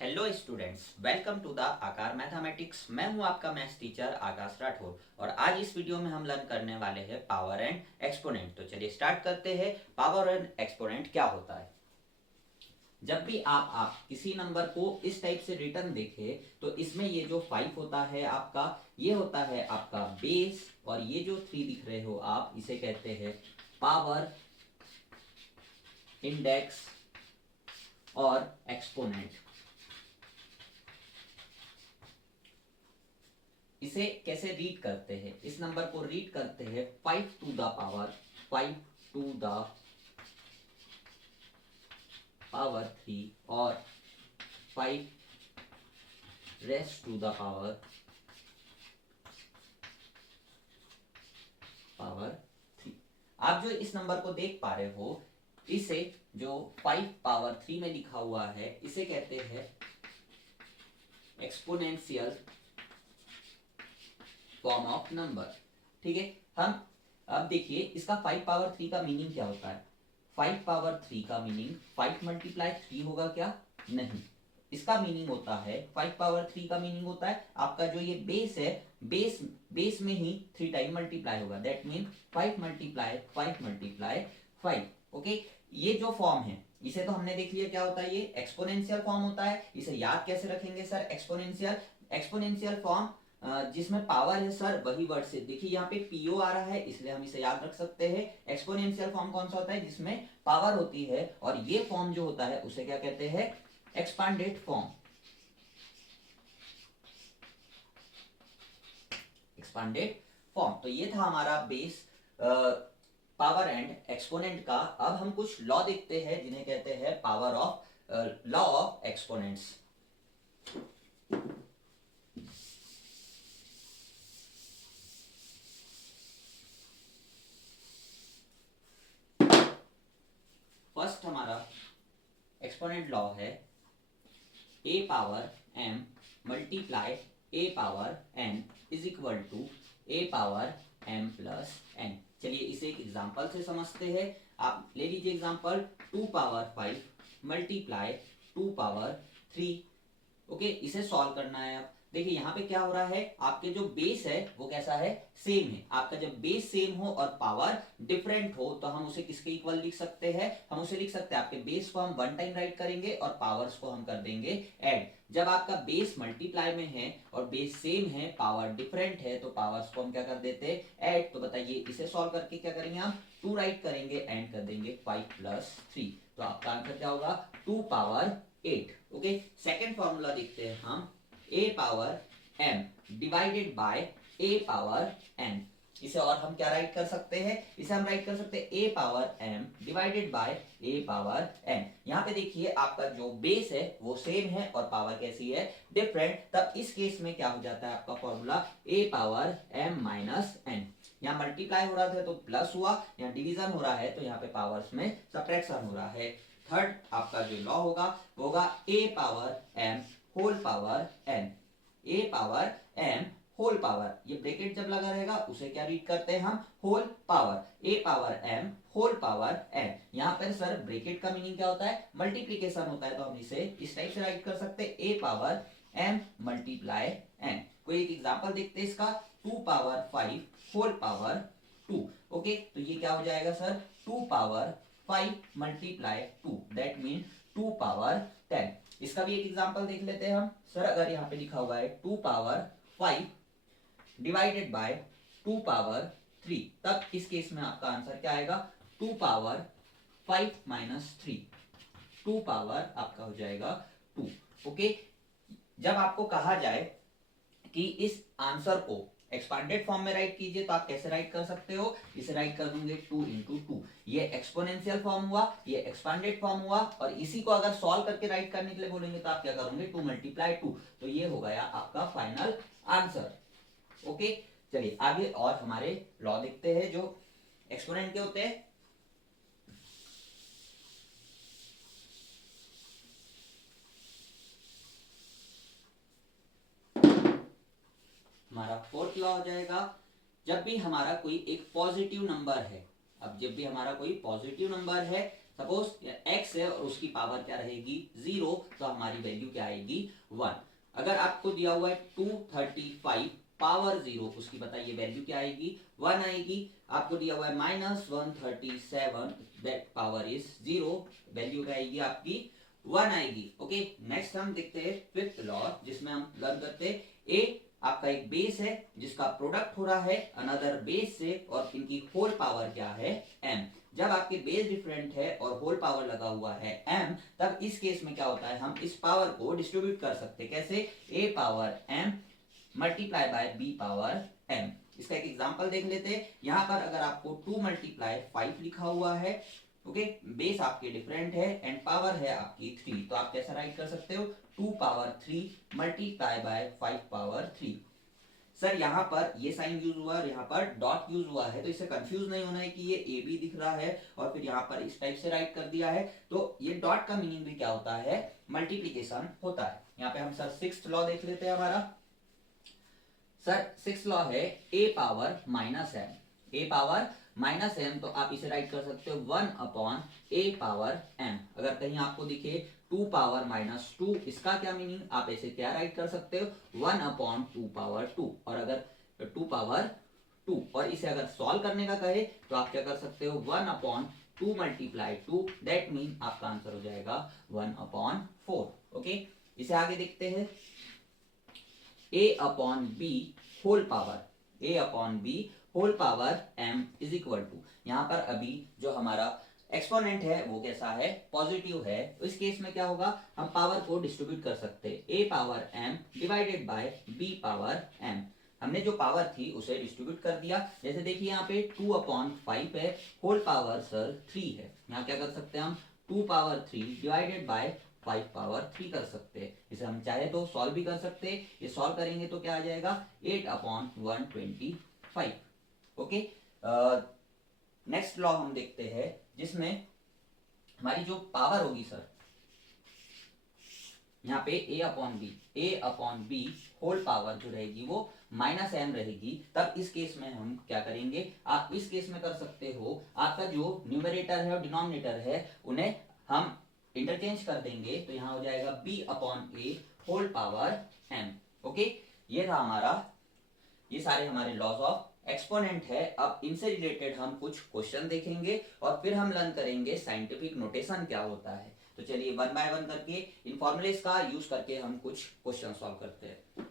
Hello students, welcome to the Aakar mathematics. मैं हूं आपका मैथ्स टीचर आकाश राठौर और आज इस वीडियो में हम लर्न करने वाले हैं पावर एंड एक्सपोनेंट। तो चलिए स्टार्ट करते हैं। पावर एंड एक्सपोनेंट क्या होता है? जब भी आप किसी नंबर को इस टाइप से रिटर्न देखें तो इसमें ये जो 5 होता है आपका, ये होता है आपका बेस, और ये जो 3 दिख रहे हो आप, इसे कहते हैं पावर, इंडेक्स और एक्सपोनेंट। इसे कैसे रीड करते हैं? इस नंबर को रीड करते हैं 5 to the power 5 to the power 3 और 5 rest to the power power 3। आप जो इस नंबर को देख पा रहे हो, इसे जो 5 पावर 3 में लिखा हुआ है, इसे कहते हैं एक्सपोनेंशियल फॉर्म ऑफ नंबर। ठीक है। हम अब देखिए इसका 5 पावर 3 का मीनिंग क्या होता है। 5 पावर 3 का मीनिंग 5 मल्टीप्लाई 3 होगा क्या? नहीं। इसका मीनिंग होता है 5 पावर 3 का मीनिंग होता है आपका जो ये बेस है, बेस में ही 3 टाइम मल्टीप्लाई होगा। That mean 5 multiply 5 multiply 5। Okay, ये जो फॉर्म है इसे तो हमने देख लिया क्या होता है। ये एक्सपोनेंशियल फॉर्म होता है। इसे याद कैसे रखेंगे सर? एक्सपोनेंशियल फॉर्म जिसमें पावर है सर, वही वर्ड से देखिए यहाँ पे पीओ आ रहा है, इसलिए हम इसे याद रख सकते हैं। एक्सपोनेंशियल फॉर्म कौन सा होता है? जिसमें पावर होती है, और ये फॉर्म जो होता है उसे क्या कहते हैं? Expanded form. Expanded form. तो ये था हमारा बेस पावर एंड एक्सपोनेंट का। अब हम कुछ लॉ देखते हैं जिन्हें कहते हैं power of law of exponents. First हमारा एक्सपोनेंट लॉ है a power m multiply a power n is equal to a power m plus n। चलिए इसे एक एग्जांपल से समझते हैं। आप ले लीजिए example 2 power 5 multiply 2 power 3। Okay, इसे सॉल्व करना है। अब देखिए यहाँ पे क्या हो रहा है, आपके जो बेस है वो कैसा है? सेम है। आपका जब बेस सेम हो और पावर डिफरेंट हो तो हम उसे किसके इक्वल लिख सकते हैं? हम उसे लिख सकते हैं, आपके बेस को हम 1 टाइम राइट करेंगे और पावर्स को हम कर देंगे ऐड। जब आपका बेस मल्टीप्लाई में है और बेस सेम है, पावर डिफरेंट है, तो पावर्स को हम क्या कर देते हैं? ऐड। तो बताइए इसे सॉल्व करके क्या करेंगे हम? 2 राइट करेंगे, एंड कर देंगे 5 प्लस 3। तो आपका आंसर क्या होगा? 2 पावर 8। ओके, सेकेंड फॉर्मूला देखते हैं हम। a power m divided by a power n। इसे और हम क्या राइट कर सकते हैं? इसे हम राइट कर सकते हैं a power m divided by a power n। यहाँ पे देखिए आपका जो बेस है वो सेम है और पावर कैसी है? डिफरेंट। तब इस केस में क्या हो जाता है आपका formula? a power m minus n। यहाँ मल्टीप्लाई हो रहा था तो प्लस हुआ, यहाँ डिवीजन हो रहा है तो यहाँ पे पावर्स में सब्ट्रैक्शन हो रहा है। थर्ड आपका जो लॉ होगा वो होगा a power m whole power n। a power m whole power, ये ब्रैकेट जब लगा रहेगा उसे क्या रीड करते हैं हम? Whole power. a power m whole power n। यहाँ पर सर ब्रैकेट का मीनिंग क्या होता है? मल्टीप्लीकेशन होता है, तो हम इसे इस टाइप से राइट कर सकते हैं a power m multiply n। कोई एक एग्जांपल देखते हैं इसका। 2 पावर 5 होल पावर 2। ओके, तो ये क्या हो जाएगा sir? 2 power 5 multiply 2, that mean 2 power 10। इसका भी एक एग्जांपल देख लेते हैं हम। सर अगर यहाँ पे लिखा हुआ है 2 पावर 5 डिवाइडेड बाय 2 पावर 3, तब इस केस में आपका आंसर क्या आएगा? 2 पावर 5 माइनस 3। 2 पावर आपका हो जाएगा 2। ओके, जब आपको कहा जाए कि इस आंसर को एक्सपांडेड फॉर्म में राइट कीजिए तो आप कैसे राइट कर सकते हो? इसे राइट कर दूंगे 2 इंटू 2। ये एक्सपोनेंशियल फॉर्म हुआ, ये एक्सपांडेड फॉर्म हुआ, और इसी को अगर सॉल्व करके राइट करने के लिए बोलेंगे तो आप क्या करोगे? 2 मल्टीप्लाई 2। तो ये हो गया आपका फाइनल आंसर। ओके, चलिए आगे और हमारे लॉ देखते हैं जो एक्सपोनेंट के होते हैं। हमारा फोर्थ लॉ हो जाएगा, जब भी हमारा कोई एक पॉजिटिव नंबर है, अब जब भी हमारा कोई पॉजिटिव नंबर है, सपोज x है और उसकी पावर क्या रहेगी 0, तो हमारी वैल्यू क्या आएगी 1। अगर आपको दिया हुआ है 235 पावर 0, उसकी बताइए वैल्यू क्या आएगी 1 आएगी। आपको दिया हुआ है -137 दैट पावर इज 0, वैल्यू क्या आएगी आपकी 1 आएगी। ओके, नेक्स्ट हम देखते हैं फिफ्थ लॉ, जिसमें हम लर्न करते हैं ए आपका एक बेस है जिसका प्रोडक्ट हो रहा है अनदर बेस से, और इनकी होल पावर क्या है m। जब आपके बेस डिफरेंट है और होल पावर लगा हुआ है m, तब इस केस में क्या होता है, हम इस पावर को डिस्ट्रीब्यूट कर सकते हैं। कैसे, a power m multiply by b power m। इसका एक एग्जांपल देख लेते हैं। यहाँ पर अगर आपको 2 मल्टीप्लाई 5 लिखा हुआ है, ओके, बेस आपके डिफरेंट है एंड पावर है आपकी 3, तो आप कैसा राइट कर सकते हो 2 power 3 multiply by 5 power 3। Sir यहाँ पर ये साइन यूज हुआ और यहाँ पर डॉट यूज हुआ है, तो इससे कंफ्यूज नहीं होना है कि ये ए बी दिख रहा है और फिर यहाँ पर इस टाइप से राइट कर दिया है। तो ये डॉट का मीनिंग भी क्या होता है, मल्टीप्लीकेशन होता है। यहाँ पे हम सर सिक्स्थ लॉ देख लेते हैं हमारा। सर सिक्स्थ लॉ है a power minus m। a power minus m, तो आप इसे राइट कर सकते हो 1 अपॉन a पावर m। अगर कहीं आपको दिखे 2 पावर माइनस 2, इसका क्या मीनिंग, आप ऐसे क्या राइट कर सकते हो 1 अपॉन 2 पावर 2। और अगर 2 पावर 2, और इसे अगर सॉल्व करने का कहे तो आप क्या कर सकते हो 1 अपॉन 2 मल्टीप्लाई 2, दैट मीन आपका आंसर हो जाएगा 1 अपॉन 4। ओके, इसे आगे देखते हैं a upon b whole power, a upon b whole power m is equal to, यहाँ पर अभी जो हमारा एक्सपोनेंट है वो कैसा है, पॉजिटिव है। तो इस केस में क्या होगा, हम पावर को डिस्ट्रीब्यूट कर सकते हैं a power m divided bye b power m। हमने जो पावर थी उसे डिस्ट्रीब्यूट कर दिया। जैसे देखिए यहाँ पे 2 अपॉन 5 है, होल पावर सर 3 है, यहाँ क्या कर सकते हैं हम 2 पावर 3 डिवाइडेड बाय 5 पावर 3 कर सकते हैं। इसे हम चाहे तो सॉल्व भी कर सकते हैं। ये सॉल्व करेंगे तो क्या आ जाएगा 8 अपॉन 125। ओके, नेक्स्ट लॉ हम देखते हैं जिसमें हमारी जो पावर होगी सर, यहाँ पे a upon b whole power जो रहेगी वो माइनस m रहेगी। तब इस केस में हम क्या करेंगे, आप इस केस में कर सकते हो, आपका जो न्यूमरेटर है और डिनोमिनेटर है उन्हें हम इंटरचेंज कर देंगे, तो यहाँ हो जाएगा b upon a whole power m। Okay, ये था हमारा, ये सारे हमारे लॉज ऑफ एक्सपोनेंट है। अब इनसे रिलेटेड हम कुछ क्वेश्चन देखेंगे और फिर हम लर्न करेंगे साइंटिफिक नोटेशन क्या होता है। तो चलिए वन बाय वन करके इन फॉर्मुलेस का यूज करके हम कुछ क्वेश्चन सॉल्व करते हैं।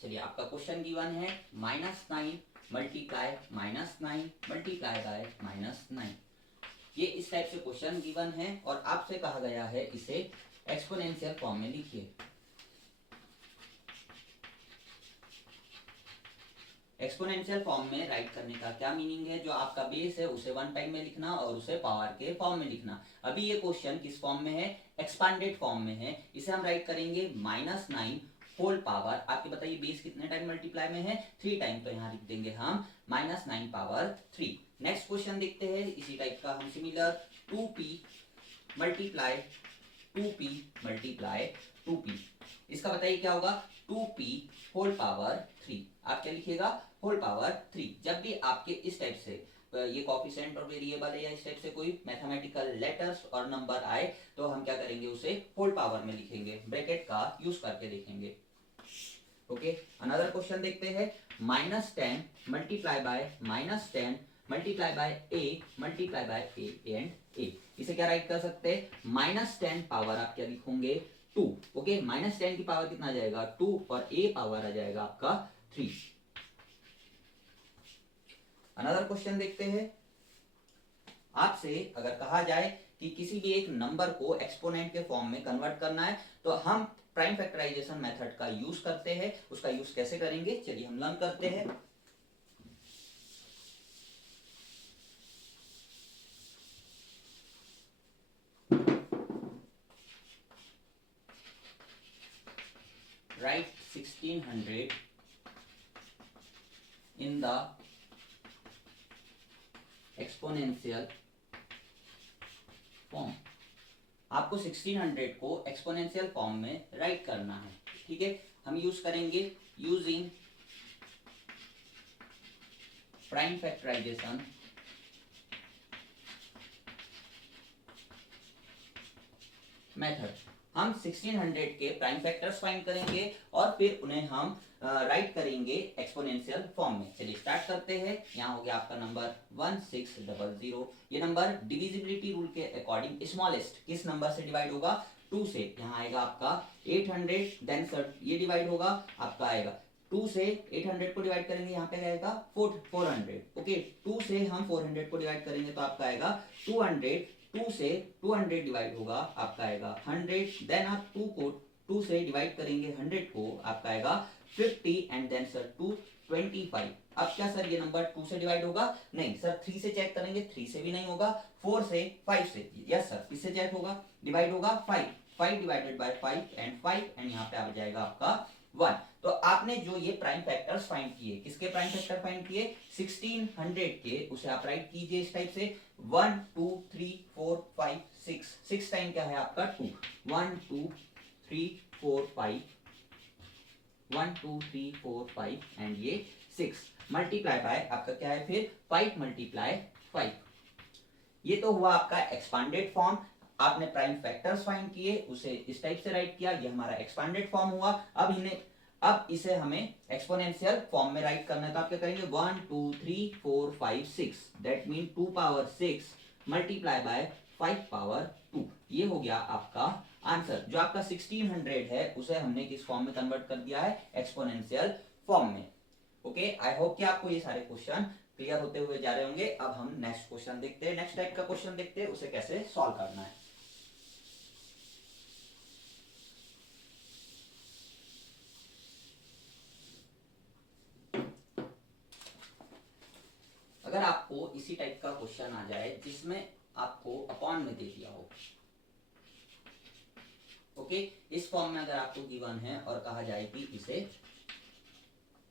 चलिए आपका क्वेश्चन गिवन है -9 मल्टीप्लाई -9 मल्टीप्लाई बाय -9। ये इस टाइप से क्वेश्चन गिवन है और आपसे कहा गया है इसे एक्सपोनेंशियल फॉर्म में लिखिए। एक्सपोनेंशियल फॉर्म में राइट करने का क्या मीनिंग है, जो आपका बेस है उसे वन टाइम में लिखना और उसे पावर के फॉर्म में लिखना। अभी ये क्वेश्चन किस फॉर्म में है, एक्सपांडेड फॉर्म में है। इसे हम राइट करेंगे -9 होल पावर, आपके बताइए बेस कितने टाइम मल्टीप्लाई में है 3 टाइम, तो यहाँ लिख देंगे हम -9 पावर 3। नेक्स्ट क्वेश्चन देखते हैं इसी टाइप का हम similar 2p multiply 2p multiply 2p। इसका बताइए क्या होगा 2p होल पावर 3। आप क्या लिखिएगा होल पावर 3। जब भी आपके इस टाइप से ये कोफिशिएंट और वेरिएबल है या इस टाइप से कोई मैथमेटिकल लेटर्स और नंबर आए तो हम क्या करेंगे उसे होल पावर में लिखेंगे, ब्रैकेट का यूज करके देखेंगे। ओके, अनदर क्वेश्चन देखते हैं -10 multiply by -10 multiply by a multiply by a and a। इसे क्या राइट कर सकते हैं -10 पावर आप क्या लिखोगे 2। ओके, -10 की पावर कितना आ जाएगा 2 और a पावर आ जाएगा आपका 3। अनदर क्वेश्चन देखते हैं, आपसे अगर कहा जाए कि किसी भी एक नंबर को एक्सपोनेंट के फॉर्म में कन्वर्ट करना है तो हम प्राइम फैक्टराइजेशन मेथड का यूज करते हैं। उसका यूज कैसे करेंगे चलिए हम लर्न करते हैं। Right 1600 in the exponential form. आपको 1600 को एक्सपोनेंशियल फॉर्म में राइट करना है, ठीक है। हम यूज करेंगे यूजिंग प्राइम फैक्टराइजेशन मेथड। हम 1600 के प्राइम फैक्टर्स फाइंड करेंगे और फिर उन्हें हम राइट करेंगे एक्सपोनेंशियल फॉर्म में। चलिए स्टार्ट करते हैं। यहाँ हो गया आपका नंबर 1600। ये नंबर डिविजिबिलिटी रूल के अकॉर्डिंग स्मॉलेस्ट किस नंबर से डिवाइड होगा? 2 से। यहाँ आएगा आपका 800, देन सर ये डिवाइड होगा आपका आएगा 2 से 800 को डिवाइड करेंगे, यहाँ पे आएगा 400। ओके, 2 से हम 400 को डिवाइड करेंगे तो आपका आएगा 200। 2 से 200 डिवाइड होगा आपका आएगा 100। देन आप 2 को 2 से डिवाइड करेंगे 100 को, आपका आएगा 50 एंड देन सर 225। अब क्या सर ये नंबर 2 से डिवाइड होगा? नहीं सर, 3 से चेक करेंगे, 3 से भी नहीं होगा। 4 से, 5 से, यस सर, किससे चेक होगा? डिवाइड होगा 5 डिवाइडेड बाय 5 एंड यहाँ पे आ जाएगा आपका 1। तो आपने जो ये प्राइम फैक्टर्स फाइंड किए, किसके प्राइम फैक्टर फाइंड किए? 1600 के, उसे आप राइट कीजिए इस टाइप से 1 2 3 4 5 6। 6 टाइम क्या है आपका 2। 1 2 3 4 5, 1 2 3 4 5 एंड ये 6 मल्टीप्लाई बाय आपका क्या है फिर 5 मल्टीप्लाई 5। ये तो हुआ आपका एक्सपांडेड फॉर्म। आपने प्राइम फैक्टर्स फाइंड किए, उसे इस टाइप से राइट किया, ये हमारा एक्सपांडेड फॉर्म हुआ। अब इसे हमें एक्सपोनेंशियल फॉर्म में राइट करना है, तो आप क्या करेंगे 1 2 3 4 5 6, that mean 2 power 6 multiply by 5 power 2। ये हो गया आपका आंसर। जो आपका 1600 है उसे हमने किस फॉर्म में कन्वर्ट कर दिया है? एक्सपोनेंशियल फॉर्म में। ओके, आई होप कि आपको ये सारे क्वेश्चन क्लियर होते हुए जा रहे होंगे। अब हम नेक्स्ट क्वेश्चन देखते हैं, नेक्स्ट टाइप का क्वेश्चन देखते हैं, उसे कैसे सॉल्व करना है। अगर आपको इसी टाइप का क्वेश्चन आ जाए जिसमें आपको अपॉन में दे दिया हो, ओके, इस फॉर्म में अगर आपको गिवन है और कहा जाए कि इसे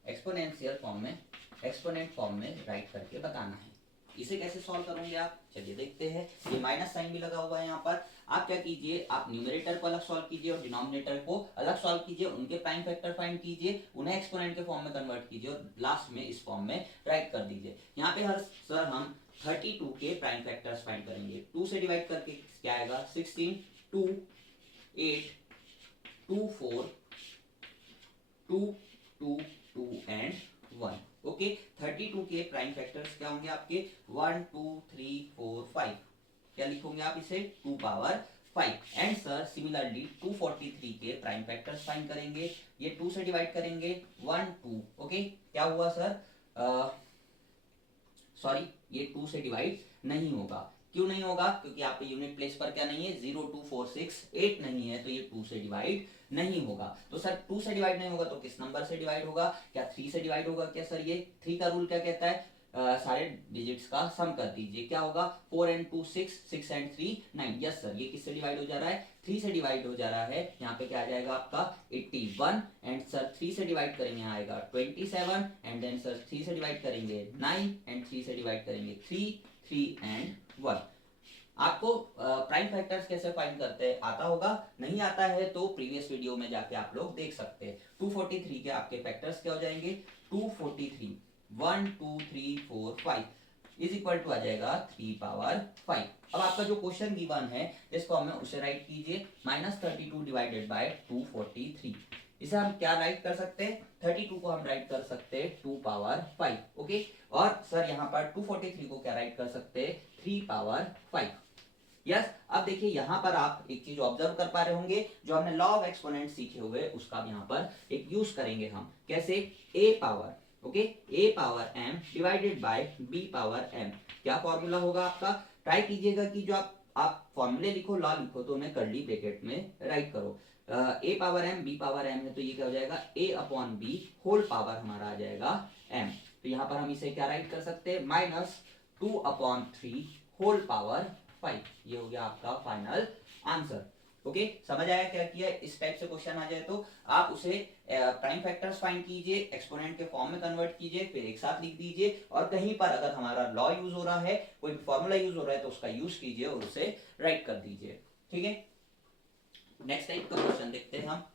एक्सपोनेंशियल फॉर्म में, एक्सपोनेंट फॉर्म में राइट करके बताना है, इसे कैसे सॉल्व करोगे आप? चलिए देखते हैं। ये माइनस साइन भी लगा हुआ है यहाँ पर। आप क्या कीजिए, आप न्यूमरेटर को अलग सॉल्व कीजिए और डिनोमिनेटर को अलग सॉल्व कीजिए, उनके प्राइम फैक्टर फाइंड कीजिए, उन्हें एक्सपोनेंट के फॉर्म में कन्वर्ट कीजिए और लास्ट में इस फॉर्म में राइट कर दीजिए। यहाँ पे सर हम 32 के प्राइम फैक्टर्स फाइंड करेंगे। 2 से डिवाइड करके क्या आएगा? 16, 2 8 2 4 2 2 2 एंड 1। ओके, 32 के प्राइम फैक्टर्स क्या होंगे आपके? 1 2 3 4 5। क्या लिखोगे आप इसे? 2 पावर 5। एंड सर सिमिलरली 243 के प्राइम फैक्टर्स फाइंड करेंगे। ये 2 से डिवाइड करेंगे 1 2। ओके, क्या हुआ सर? सॉरी, ये 2 से डिवाइड नहीं होगा। क्यों नहीं होगा? क्योंकि आप यूनिट प्लेस पर क्या नहीं है? 0 2 4 6 8 नहीं है, तो ये 2 से डिवाइड नहीं होगा। तो सर 2 से डिवाइड नहीं होगा तो किस नंबर से डिवाइड होगा? क्या 3 से डिवाइड होगा? क्या सर ये 3 का रूल क्या कहता है? सारे डिजिट्स का सम कर दीजिए। क्या होगा? 4 एंड 2 6, 6 एंड 3 9। यस सर, ये किससे डिवाइड हो जा रहा है? 3 से डिवाइड हो जा रहा है। यहाँ पे क्या आ जाएगा आपका 81 एंड सर 3 से डिवाइड करेंगे यहाँ आएगा 27 एंड देन सर 3 से डिवाइड करेंगे 9 एंड 3 से डिवाइड करेंगे 3 एंड 1। आपको प्राइम फैक्टर्स कैसे फाइंड करते हैं आता होगा? नहीं आता है तो प्रीवियस वीडियो में जाके आप लोग देख सकते हैं। 243 के आपके फैक्टर्स क्या हो जाएंगे? 243 1 2 3 4 5 इज इक्वल टू आ जाएगा 3 पावर 5। अब आपका जो क्वेश्चन गिवन है इस फॉर्म में उसे राइट कीजिए -32 डिवाइडेड बाय 243। इसे हम क्या राइट कर सकते हैं? 32 को हम राइट कर सकते हैं 2 पावर 5। ओके, और सर यहाँ पर 243 को क्या राइट कर सकते हैं? 3 पावर 5। यस, अब देखिए यहाँ पर आप एक चीज ऑब्जर्व कर पा रहे होंगे, जो हमने लॉ ऑफ एक्सपोनेंट सीखे हुए उसका यहाँ पर एक यूज करेंगे हम। कैसे? a power, okay, a power m divided bye b power m। क्या फॉर्मूला होगा आपका? ट्राई कीजिएगा कि जो आप फॉर्मूले लिखो, लॉ लिखो तो उन्हें कर्ली ब्रैकेट में राइट करो। a power m b power m है तो ये क्या हो जाएगा? a upon b whole power हमारा आ जाएगा m। तो यहाँ पर हम इसे क्या राइट कर सकते हैं? -2/3 होल पावर 5। ये हो गया आपका फाइनल आंसर। ओके समझ आया क्या किया? इस टाइप से क्वेश्चन आ जाए तो आप उसे प्राइम फैक्टर्स फाइंड कीजिए, एक्सपोनेंट के फॉर्म में कन्वर्ट कीजिए, फिर एक साथ लिख दीजिए, और कहीं पर अगर हमारा लॉ यूज हो रहा है, कोई फॉर्मूला यूज हो रहा है, तो उसका यूज कीजिए और उसे राइट कर दीजिए। ठीक है, नेक्स्ट टाइप का क्वेश्चन देखते हैं हम।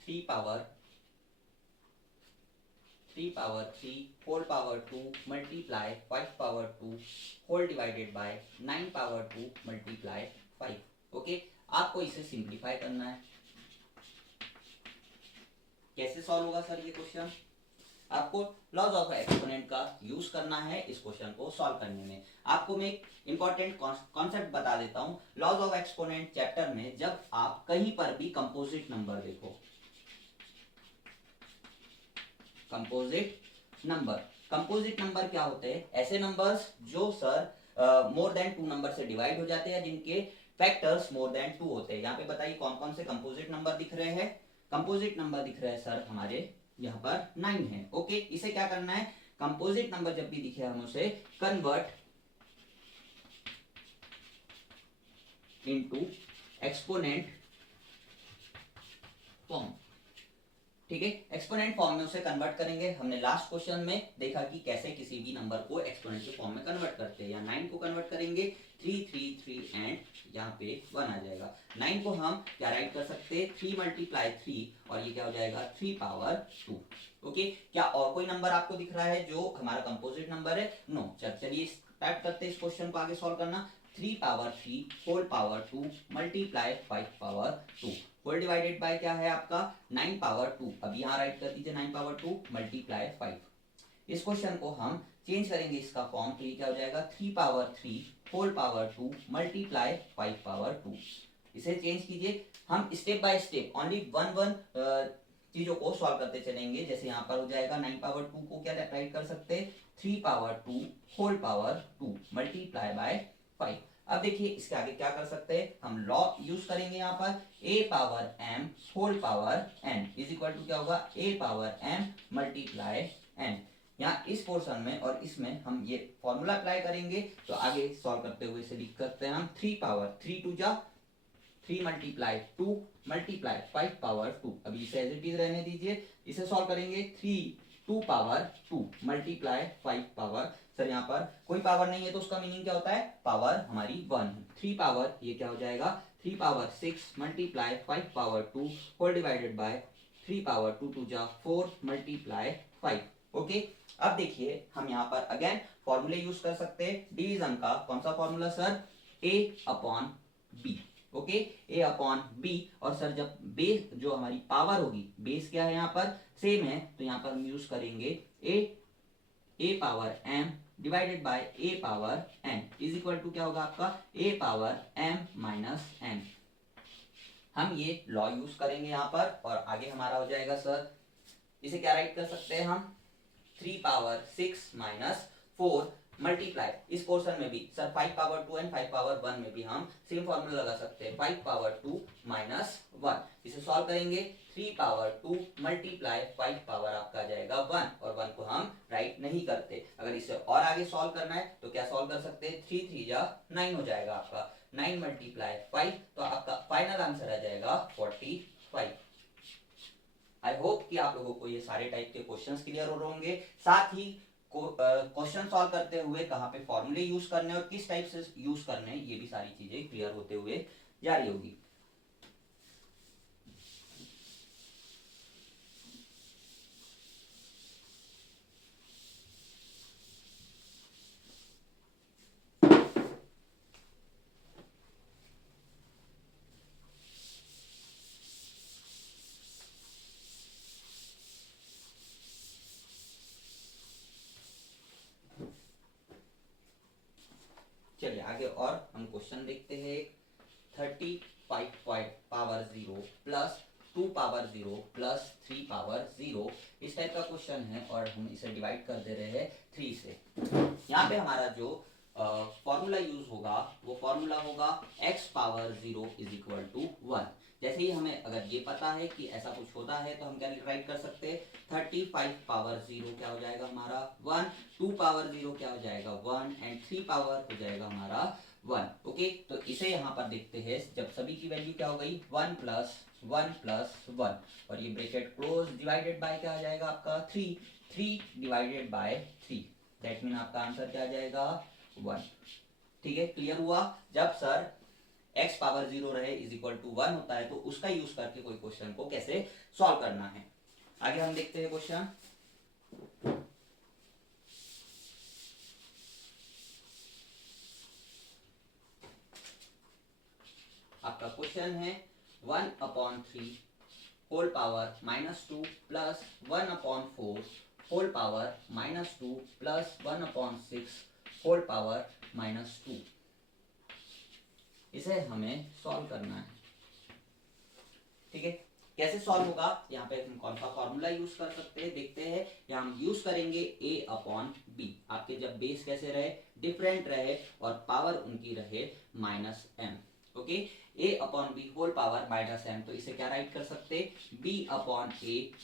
Three power three whole power 2 multiply 5 power 2 whole divided by 9 power 2 multiply 5। Okay, आपको इसे सिंप्लीफाई करना है। कैसे सॉल्व होगा सर ये क्वेश्चन? आपको लॉज ऑफ एक्सपोनेंट का यूज करना है इस क्वेश्चन को सॉल्व करने में। आपको मैं एक इंपॉर्टेंट कॉन्सेप्ट बता देता हूं। लॉज ऑफ एक्सपोनेंट चैप्टर में जब आप कहीं पर भी कंपोजिट नंबर देखो, कंपोजिट नंबर क्या होते हैं? ऐसे नंबर्स जो सर मोर देन 2 नंबर से डिवाइड हो जाते हैं, जिनके फैक्टर्स मोर देन 2 होते हैं। यहाँ पे बताइए कौन कौन से कंपोजिट नंबर दिख रहे हैं? कंपोजिट नंबर दिख रहे हैं सर हमारे यहाँ पर 9 है। ओके, इसे क्या करना है? कंपोजिट नंबर जब भी दिखे हम उसे कन्वर्ट इनटू एक्सपोनेंट फॉर्म। ठीक है, एक्सपोनेंट फॉर्म में उसे कन्वर्ट करेंगे। हमने लास्ट क्वेश्चन में देखा कि कैसे किसी भी नंबर को एक्सपोनेंट के फॉर्म में कन्वर्ट करते हैं। या 9 को कन्वर्ट करेंगे 3 3 3 एंड यहाँ पे 1 आ जाएगा। 9 को हम क्या राइट कर सकते हैं? 3 मल्टीप्लाई 3 और ये क्या हो जाएगा? 3 पावर 2। ओके, क्या और कोई नंबर आपको दिख रहा है जो हमारा कंपोजिट नंबर है? नो। चलिए स्टार्ट करते हैं इस क्वेश्चन को आगे सॉल्व करना। 3 power 3 whole power 2 multiply 5 power 2 whole divided by क्या है आपका? 9 पावर 2। अब यहाँ राइट कर दीजिए 9 पावर 2 मल्टीप्लाई 5। इस क्वेश्चन को हम चेंज करेंगे इसका फॉर्म, तो ये क्या हो जाएगा? 3 power 3 whole power 2 multiply 5 power 2। इसे चेंज कीजिए। हम step by step only one चीजों को सॉल्व करते चलेंगे। जैसे यहाँ पर हो जाएगा 9 पावर 2 को क्या राइट कर सकते हैं? 3 power 2 whole power 2 multiply by 5। अब देखिए इसके आगे क्या कर सकते हैं? हम लॉ यूज करेंगे यहाँ पर। a power m whole power n is equal to क्या होगा? a power m multiply n। यहाँ इस पोर्शन में और इसमें हम ये फॉर्मूला अप्लाई करेंगे, तो आगे सॉल्व करते हुए इसे लिख सकते हैं हम 3 पावर 3 टू जा 3 मल्टीप्लाई 2 मल्टीप्लाई 5 पावर 2। अभी इसे एज इट इज रहने दीजिए। इसे सॉल्व करेंगे 2 पावर 2 मल्टीप्लाई 5 पावर, सर यहाँ पर कोई पावर नहीं है तो उसका मीनिंग क्या होता है? पावर हमारी 1। 3 पावर ये क्या हो जाएगा? 3 power 6 multiply 5 power 2 whole divided by 3 power 2 to जा 4 मल्टीप्लाई 5। ओके, अब देखिए हम यहाँ पर अगेन फॉर्मूले यूज कर सकते हैं डिवीजन का। कौन सा formula sir? a upon b. Okay, a upon b. और सर जब बेस जो हमारी पावर होगी, बेस क्या है यहाँ पर? सेम है, तो यहाँ पर हम यूज करेंगे a power m divided by a power n is equal to क्या होगा आपका? a power m minus n। हम ये लॉ यूज करेंगे यहाँ पर और आगे हमारा हो जाएगा सर, इसे क्या राइट कर सकते हैं हम? 3 पावर 6 माइनस 4 मल्टीप्लाई, इस पोर्शन में भी सर 5 पावर 2 एंड 5 पावर 1 में भी हम सेम फॉर्मूला लगा सकते हैं। 5 पावर 2 माइनस 1 इसे सॉल्व करेंगे 3 पावर 2 मल्टीप्लाई 5 पावर आपका आ जाएगा 1 और 1 को हम राइट नहीं करते। अगर इसे और आगे सॉल्व करना है तो क्या सॉल्व कर सकते हैं? 3 3 जा 9 हो जाएगा आपका। 9 मल्टीप्लाई 5, तो आपका फाइनल आंसर आ जाएगा 45। आई होप कि आप लोगों को ये सारे टाइप के क्वेश्चंस क्लियर हो रहे होंगे। साथ ही क्वेश्चन सॉल्व करते हुए कहाँ पे फॉर्मूले यूज करने और किस टाइप से यूज करने, ये भी सारी चीजें क्लियर होते हुए जारी होगी। चलिए आगे और हम क्वेश्चन देखते हैं। 35 power 0 plus 2 power 0 plus 3 power 0 इस टाइप का क्वेश्चन है और हम इसे डिवाइड कर दे रहे हैं 3 से। यहाँ पे हमारा जो फॉर्मूला यूज होगा वो फॉर्मूला होगा x power 0 is equal to 1। जैसे ही हमें अगर ये पता है कि ऐसा कुछ होता है तो हम क्या राइट कर सकते हैं, 35 पावर 0 क्या हो जाएगा हमारा 1, 2 पावर 0 क्या हो जाएगा 1 एंड 3 पावर हो जाएगा हमारा 1। ओके, तो इसे यहाँ पर देखते हैं, जब सभी की वैल्यू क्या हो गई 1 प्लस 1 और ये ब्रैकेट क्लोज, डिवाइडेड बाय क्या आ जाएगा आपका 3 डिवाइडेड बाय 3, दैट मीन आपका आंसर क्या आ जाएगा 1। ठीक है, क्लियर हुआ। जब सर x पावर 0 रहे इज इक्वल टू 1 होता है तो उसका यूज करके कोई क्वेश्चन को कैसे सॉल्व करना है। आगे हम देखते हैं क्वेश्चन। आपका क्वेश्चन है 1/3 whole power -2 plus 1/4 whole power -2 plus 1/6 whole power -2। इसे हमें सॉल्व करना है। ठीक है, कैसे सॉल्व होगा, यहाँ पे हम कौन सा फॉर्मूला यूज कर सकते हैं देखते हैं। यहाँ हम यूज करेंगे a/b। आपके जब बेस कैसे रहे, डिफरेंट रहे और पावर उनकी रहे -m। Okay, a/b whole power -m, तो इसे क्या राइट कर सकते, b/a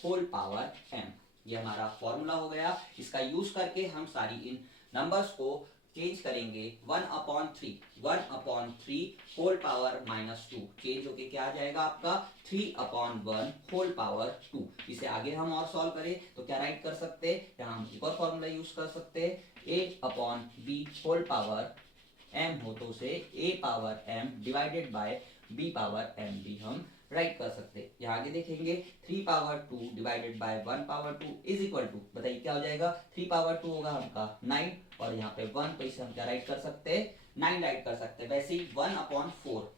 होल पावर m। ये हमारा फॉर्मूला हो गया। इसका यूज करके हम सारी इन नंबर्स को चेंज करेंगे। 1/3 होल पावर -2 चेंज होके क्या आ जाएगा आपका 3/1 होल पावर 2। इसे आगे हम और सॉल्व करें तो क्या राइट कर सकते हैं, यहाँ हम एक और फॉर्मूला यूज कर सकते हैं, a/b होल पावर m हो तो उसे a power m divided bye b power m भी हम राइट कर सकते हैं। यहाँ आगे देखेंगे 3 power 2 divided by 1 power 2 is equal to, बताइए क्या हो जाएगा, 3 पावर 2 होगा हमका 9 और यहाँ पे 1, तो इसे हम क्या राइट कर सकते हैं 9 राइट कर सकते हैं। वैसे ही 1/4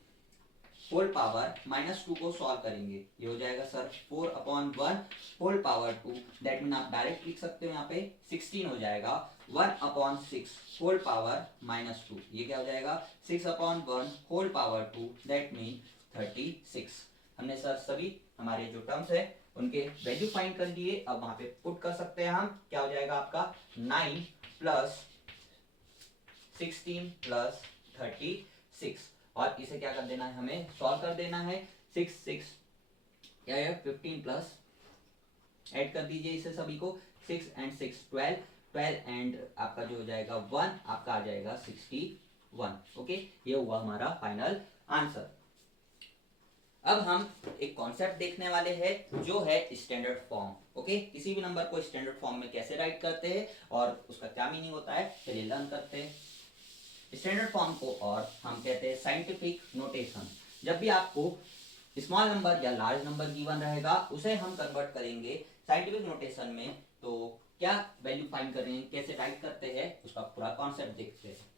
होल पावर -2 को सॉल्व करेंगे, ये हो जाएगा sir 4/1 whole power 2, that mean आप डायरेक्ट लिख सकते हो यहाँ पे 16 हो जाएगा। 1/6 होल पावर -2, ये क्या हो जाएगा 6/1 होल पावर 2, दैट मीन 36। हमने सर सभी हमारे जो टर्म्स है उनके वैल्यू फाइंड कर लिए। अब वहां पे पुट कर सकते हैं हम, क्या हो जाएगा आपका 9 प्लस 16 प्लस 36 और इसे क्या कर देना है, हमें सॉल्व कर देना है। 6 क्या है 15 प्लस, ऐड कर दीजिए इसे सभी को, 6 एंड 6 12 एंड आपका जो हो जाएगा 1 आपका आ जाएगा 61। ओके, ये हुआ हमारा फाइनल आंसर। अब हम एक कॉन्सेप्ट देखने वाले हैं जो है स्टैंडर्ड फॉर्म। ओके, किसी भी नंबर को स्टैंडर्ड फॉर्म में कैसे राइट करते हैं और उसका क्या मीनिंग होता है, चलिए लर्न करते हैं। स्टैंडर्ड फॉर्म को और हम कहते हैं साइंटिफिक नोटेशन। जब भी आपको स्मॉल नंबर या लार्ज नंबर गिवन रहेगा उसे हम कन्वर्ट करेंगे साइंटिफिक नोटेशन में, तो क्या वैल्यू फाइंड करेंगे, कैसे राइट करते हैं, उसका पूरा कॉन्सेप्ट देखते हैं।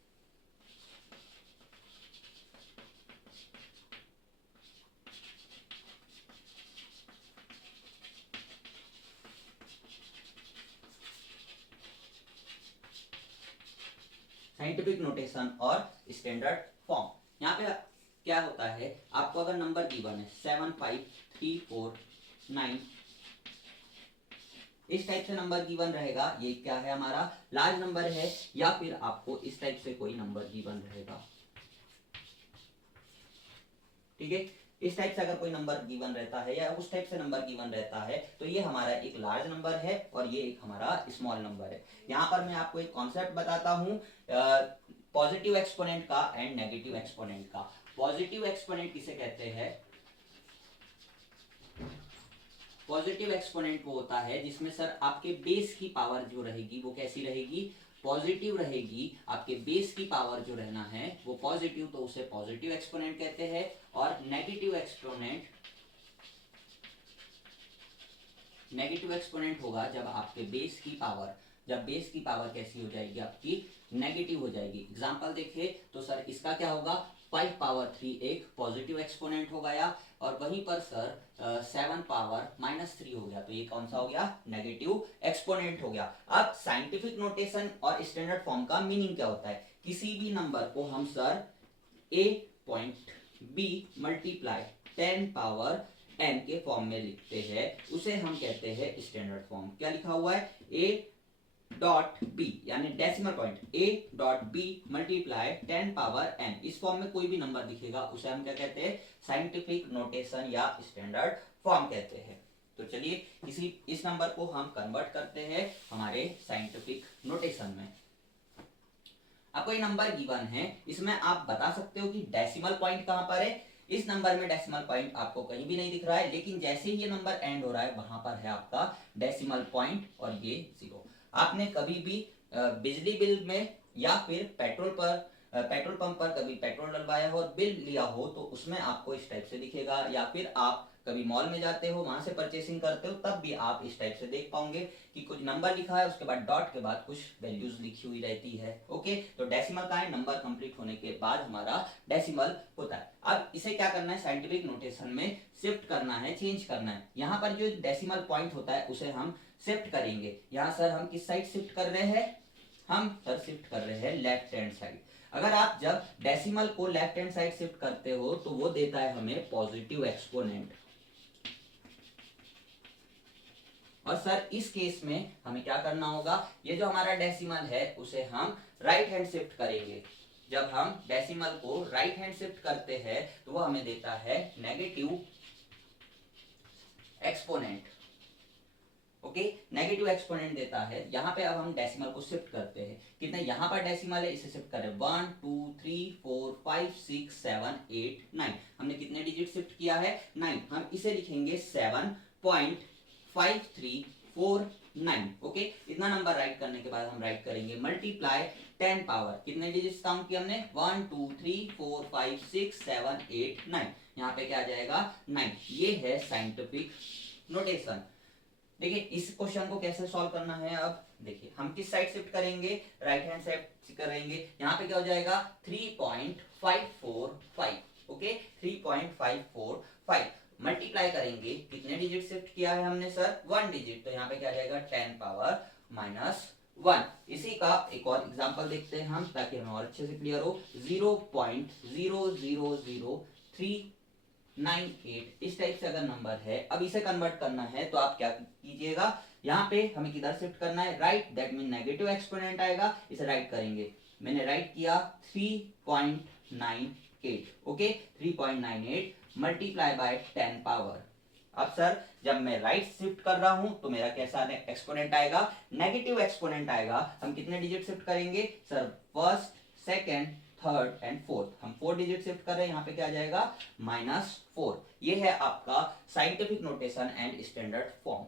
साइंटिफिक नोटेशन और स्टैंडर्ड फॉर्म। यहाँ पे क्या होता है, आपको अगर नंबर गिवन है 7 5 3 4 9, इस टाइप से नंबर गिवन रहेगा, ये क्या है हमारा लार्ज नंबर है, या फिर आपको इस टाइप से कोई नंबर गिवन रहेगा। ठीक है, इस टाइप से अगर कोई नंबर गिवन रहता है या उस टाइप से नंबर गिवन रहता है तो ये हमारा एक लार्ज नंबर है और ये एक हमारा स्मॉल नंबर है। यहाँ पर मैं आपको एक कॉन्सेप्ट बताता हूँ पॉजिटिव एक्सपोनेंट का एंड नेगेटिव एक्सपोनेंट का। पॉजिटिव एक्सपोनेंट किसे कहते हैं, पॉजिटिव एक्सपोनेंट वो होता है जिसमें सर आपके बेस की पावर जो रहेगी वो कैसी रहेगी, पॉजिटिव रहेगी। आपके बेस की पावर जो रहना है वो पॉजिटिव, तो उसे पॉजिटिव एक्सपोनेंट कहते हैं। और नेगेटिव एक्सपोनेंट होगा जब आपके बेस की पावर, जब बेस की पावर कैसी हो जाएगी आपकी नेगेटिव हो जाएगी। एग्जांपल देखिए तो सर इसका क्या होगा 5 पावर 3 एक पॉजिटिव एक्सपोनेंट हो गया और वहीं पर सर 7 पावर -3 हो गया, तो ये कौन सा हो गया नेगेटिव एक्सपोनेंट हो गया। अब साइंटिफिक नोटेशन और स्टैंडर्ड फॉर्म का मीनिंग क्या होता है, किसी भी नंबर को हम sir a.b multiply 10 power n के फॉर्म में लिखते हैं, उसे हम कहते हैं स्टैंडर्ड फॉर्म। क्या लिखा हुआ है डॉट बी यानी decimal point a dot b multiply 10 power n, इस फॉर्म में कोई भी नंबर दिखेगा उसे हम क्या कहते हैं, साइंटिफिक नोटेशन या स्टैंडर्ड फॉर्म कहते हैं। तो चलिए इस नंबर को हम कन्वर्ट करते हैं हमारे साइंटिफिक नोटेशन में। आपको ये नंबर गिवन है, इसमें आप बता सकते हो कि डेसिमल पॉइंट कहां पर है। इस नंबर में डेसिमल पॉइंट आपको कहीं भी नहीं दिख रहा है, लेकिन जैसे ही ये नंबर एंड हो रहा है वहां पर है आपका डेसिमल पॉइंट और ये 0। आपने कभी भी बिजली बिल में या फिर पेट्रोल पंप पर कभी पेट्रोल डलवाया हो और बिल लिया हो तो उसमें आपको इस टाइप से दिखेगा, या फिर आप कभी मॉल में जाते हो वहां से परचेसिंग करते हो तब भी आप इस टाइप से देख पाओगे कि कुछ नंबर लिखा है उसके बाद डॉट के बाद कुछ वैल्यूज लिखी हुई रहती है। ओके, तो डेसिमल का है, नंबर कंप्लीट होने के बाद हमारा डेसिमल होता है। अब इसे क्या करना है, साइंटिफिक नोटेशन में शिफ्ट करना है, चेंज करना है। यहाँ पर जो डेसिमल पॉइंट होता है उसे हम शिफ्ट करेंगे। यहाँ सर हम किस साइड शिफ्ट कर रहे हैं, हम सर शिफ्ट कर रहे हैं लेफ्ट हैंड साइड। अगर आप जब डेसिमल को लेफ्ट हैंड साइड शिफ्ट करते हो तो वो देता है हमें पॉजिटिव एक्सपोनेंट। और सर इस केस में हमें क्या करना होगा, ये जो हमारा डेसिमल है उसे हम राइट हैंड शिफ्ट करेंगे। जब हम डेसिमल को राइट हैंड शिफ्ट करते हैं तो वो हमें देता है negative exponent. Okay, negative exponent देता है। यहाँ पे अब हम डेसिमल को शिफ्ट करते हैं, कितने यहाँ पर डेसिमल है इसे शिफ्ट करें 1 2 3 4 5 6 7 8 9। हमने कितने डिजिट शिफ्ट किया है 9। हम इसे लिखेंगे 7.5349। ओके, इतना नंबर राइट करने के बाद हम राइट करेंगे मल्टीप्लाई 10 पावर, कितने डिजिट्स काउंट किया हमने 1 2 3 4 5 6 7 8 9। यहाँ पे क्या आ जाएगा 9। ये है साइंटिफिक नोटेशन। देखिए इस क्वेश्चन को कैसे सॉल्व करना है, अब देखिए हम किस साइड शिफ्ट करेंगे, राइट हैंड साइड करेंगे। यहाँ पे क्या हो जाएगा 3.545। ओके, 3.545 मल्टीप्लाई करेंगे, कितने डिजिट शिफ्ट किया है हमने सर 1 डिजिट, तो यहाँ पे क्या आ जाएगा 10 पावर -1। इसी का एक और एग्जांपल देखते हैं हम ताकि हमें और अच्छे से क्लियर हो। 0.00039 इस टाइप से अगर नंबर है, अब इसे कन्वर्ट करना है तो आप क्या कीजिएगा, यहाँ पे हमें किधर शिफ्ट करना है right, that mean negative exponent आएगा, इसे राइट करेंगे। मैंने राइट किया 3.98। Okay, 3.98 multiply by 10 power. अब सर जब मैं राइट शिफ्ट कर रहा हूं तो मेरा कैसा एक्सपोनेंट आएगा, नेगेटिव एक्सपोनेंट आएगा। हम कितने डिजिट शिफ्ट करेंगे sir, first second third and fourth, हम 4 डिजिट शिफ्ट कर रहे हैं, यहाँ पे क्या आ जाएगा -4। ये है आपका scientific notation and standard form.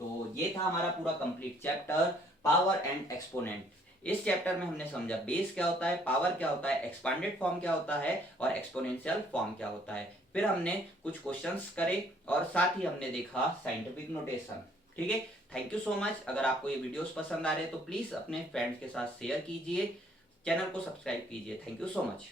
तो ये था हमारा पूरा complete chapter power and exponent. इस चैप्टर में हमने समझा बेस क्या होता है, पावर क्या होता है, एक्सपांडेड फॉर्म क्या होता है और एक्सपोनेंशियल फॉर्म क्या होता है। फिर हमने कुछ क्वेश्चंस करे और साथ ही हमने देखा साइंटिफिक नोटेशन। ठीक है, थैंक यू सो मच। अगर आपको ये वीडियोस पसंद आ रहे हैं तो प्लीज अपने फ्रेंड्स के साथ शेयर कीजिए, चैनल को सब्सक्राइब कीजिए। Thank you so much.